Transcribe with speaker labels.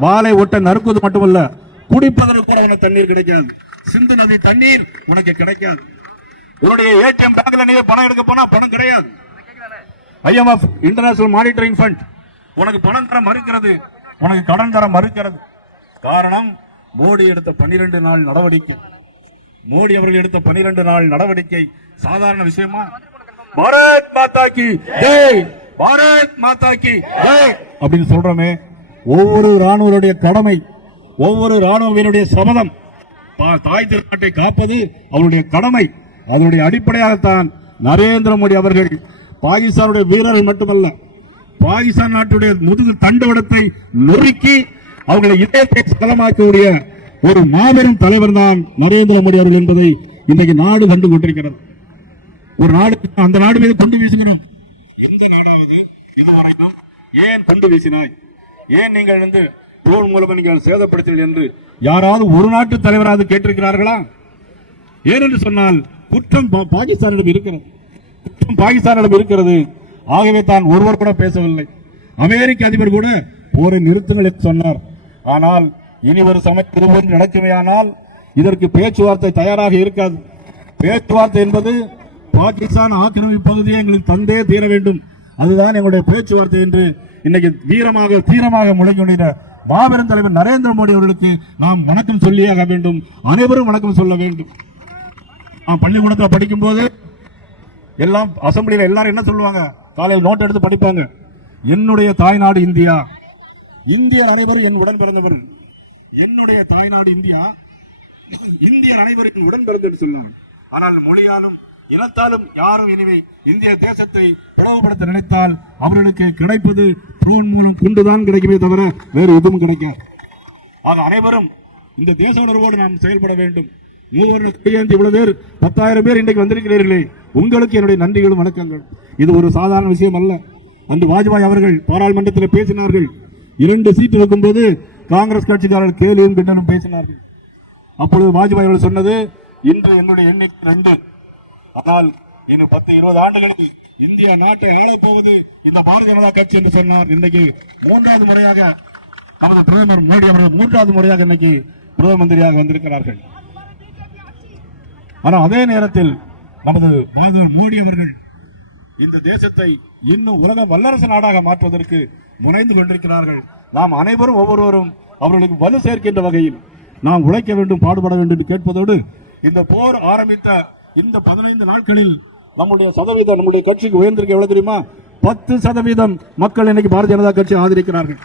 Speaker 1: வாழை ஒட்ட நறுக்குவது மட்டுமல்ல குடிப்பதற்கு கூட உனக்கு தண்ணீர் கிடைக்காது. சிந்து நதி தண்ணீர் உனக்கு கிடைக்காது. உன்னுடைய ஏடிஎம் பேங்க்ல நீ பணம் எடுக்க போனா பணம் கிடையாது. ஐஎம்எஃப் இன்டர்நேஷனல் மானிட்டரிங் ஃபண்ட் உனக்கு பணம் தர மறுக்கிறது. உனக்கு கடன் தர மறுக்கிறது. காரணம் மோடி எடுத்த 12 நாள் நடவடிக்கை. மோடி அவர்கள் எடுத்த 12 நாள் நடவடிக்கை சாதாரண விஷயமா? பாரத் மாதா கி ஜெய்! பாரத் மாதா கி ஜெய்! அப்படின்னு சொல்றோமே ஒவ்வொரு ராணுவருடைய கடமை ஒவ்வொரு ராணுவ வீரருடைய சபதம். பா- தாய் திருநாட்டை காப்பது அவருடைய கடமை. அதனுடைய அடிப்படையாகத்தான் நரேந்திர மோடி அவர்கள் பாகிஸ்தானுடைய வீரர்கள் மட்டுமல்ல பாகிஸ்தான் நாட்டுடைய முதுகு தண்டுவடத்தை நொறுக்கி அவர்களை இதயத்தை ஸ்தலமாக்கக்கூடிய ஒரு மாபெரும் தலைவர் தான் நரேந்திர மோடி அவர்கள் என்பதை இன்றைக்கு நாடு கண்டு கொண்டிருக்கிறது. ஒரு நாடு அந்த நாடு மீது கொண்டு வீசுகிறோம். எந்த நாடாவது இதுவரைக்கும் ஏன் கொண்டு வீசினாய்? ஏன் நீங்கள் வந்து ட்ரோன் மூலமா நீங்கள் சேதப்படுத்தினீர்கள் என்று யாராவது ஒரு நாட்டு தலைவராவது கேட்டிருக்கிறார்களா? ஏனென்று சொன்னால் குற்றம் பா- பாகிஸ்தானிடம் இருக்கிறது. குற்றம் பாகிஸ்தானிடம் இருக்கிறது. ஆகவே தான் ஒருவர் கூட பேசவில்லை. அமெரிக்க அதிபர் கூட போரை நிறுத்துங்கள் என்று சொன்னார். ஆனால் இனி ஒரு சமயம் இதுபோன்று நடக்குமேயானால் இதற்கு பேச்சுவார்த்தை தயாராக இருக்காது. பேச்சுவார்த்தை என்பது பாகிஸ்தான் ஆக்கிரமிப்பு பகுதியை எங்களுக்கு தந்தே தீர வேண்டும். அதுதான் எங்களுடைய பேச்சுவார்த்தை என்று இன்னைக்கு வீரமாக தீரமாக முழங்கியுள்ள மாபெரும் தலைவர் நரேந்திர மோடி அவர்களுக்கு நாம் வணக்கம் சொல்லியாக வேண்டும் அனைவரும் வணக்கம் சொல்ல வேண்டும். நான் பள்ளிக்கூடத்தில் படிக்கும்போது எல்லாம் அசம்பிளியில் எல்லாரும் என்ன சொல்லுவாங்க? காலையில் நோட் எடுத்து படிப்பாங்க. என்னுடைய தாய்நாடு இந்தியா. இந்தியர் அனைவரும் என் உடன் பிறந்தவர் என்னுடைய தாய்நாடு இந்தியா. இந்தியர் அனைவருக்கும் உடன் பிறந்தவர் சொன்னாங்க ஆனால் மொழியாலும் இனத்தாலும் யாரும் இனிமே இந்திய தேசத்தை பிளவுபடுத்த நினைத்தால் அவர்களுக்கு கிடைப்பது ட்ரோன் மூலம் குண்டுதான் கிடைக்குமே தவிர வேறு எதுவும் கிடைக்கும் ஆக அனைவரும் இந்த தேச உணர்வோடு நாம் செயல்பட வேண்டும். மூவர் கையேந்தி இவ்வளவு பேர் பத்தாயிரம் பேர் இன்றைக்கு வந்திருக்கிறீர்களே. உங்களுக்கு என்னுடைய நன்றிகளும் வணக்கங்கள். இது ஒரு சாதாரண விஷயம் அல்ல. அன்று வாஜ்பாய் அவர்கள் பாராளுமன்றத்தில் பேசினார்கள். இரண்டு சீட் இருக்கும்போது காங்கிரஸ் கட்சிக்காரர்கள் கேலியும் பின்னரும் பேசினார்கள். அப்பொழுது வாஜ்பாய் அவர்கள் சொன்னது இன்று என்னுடைய எண்ணிக்கை ரெண்டு. ஆனால் இன்னும் பத்து இருபது ஆண்டுகளுக்கு இந்தியா நாட்டை ஆளப்போவது இந்த பாரதிய ஜனதா கட்சி என்று சொன்னார். இன்றைக்கு மூன்றாவது முறையாக நமது பிரதமர் மோடி அவர்கள் மூன்றாவது முறையாக இன்னைக்கு பிரதம மந்திரியாக வந்திருக்கிறார்கள். ஆனால் அதே நேரத்தில் நமது பிரதமர் மோடி அவர்கள் இந்த தேசத்தை இன்னும் உலக வல்லரசு நாடாக மாற்றுவதற்கு முனைந்து கொண்டிருக்கிறார்கள். நாம் அனைவரும் ஒவ்வொருவரும் அவர்களுக்கு வலு சேர்க்கின்ற வகையில் நாம் உழைக்க வேண்டும் பாடுபட வேண்டும் என்று கேட்பதோடு இந்த போர் ஆரம்பித்த இந்த பதினைந்து நாட்களில் நம்முடைய சதவீதம் நம்முடைய கட்சிக்கு உயர்ந்திருக்க எவ்வளவு தெரியுமா? பத்து சதவீதம் மக்கள் இன்னைக்கு பாரதிய ஜனதா கட்சி ஆதரிக்கிறார்கள்.